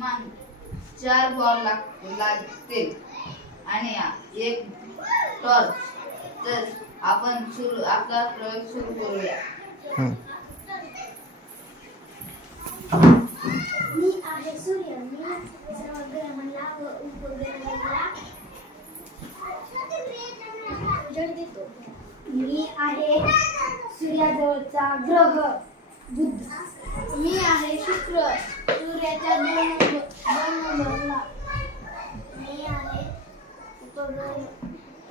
किमान 4 बॉल लागतील आणि एक टॉर्च। तर आपण आपला प्रयोग सुरू करूया। मी आहे सूर्य, मी सर्व ग्रहांना व उपग्रहांना उजेड देतो। मी आहे सूर्याजवळचा ग्रह बुध। मी आहे शुक्र, सूर्याच्या 2 नंबरला। मी आहे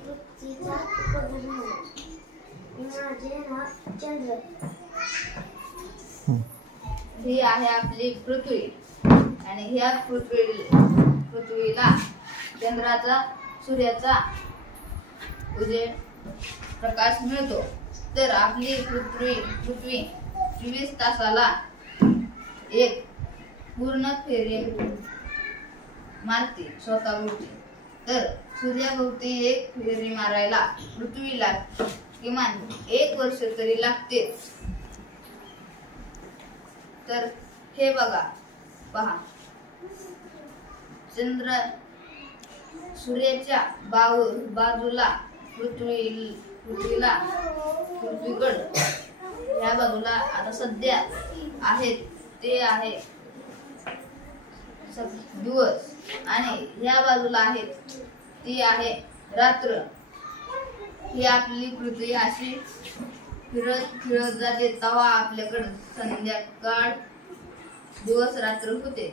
पृथ्वीचा उपग्रह। माझे नाव चंद्र। ही आहे आपली पृथ्वी आणि ह्या पृथ्वीला चंद्राचा सूर्याचा उजेड प्रकाश मिळतो। तर आपली पृथ्वी 24 तासाला एक पूर्ण फेरी मारते स्वतःभोवती। तर सूर्याभोवती एक फेरी मारायला पृथ्वीला किमान 1 वर्ष तरी लागते। तर हे पहा, सूर्याच्या बाजूला पृथ्वीकड ह्या बाजूला आता सध्या आहेत ते आहे दिवस आणि ह्या बाजूला आहेत ती आहे रात्र। ही आपली पृथ्वी अशी फिरत जाते तेव्हा आपल्याकडे संध्याकाळ दिवस रात्र होते।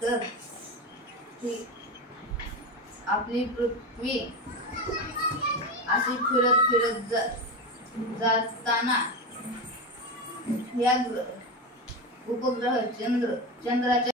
तर ही आपली पृथ्वी अशी फिरत जाताना या उपग्रह चंद्राच्या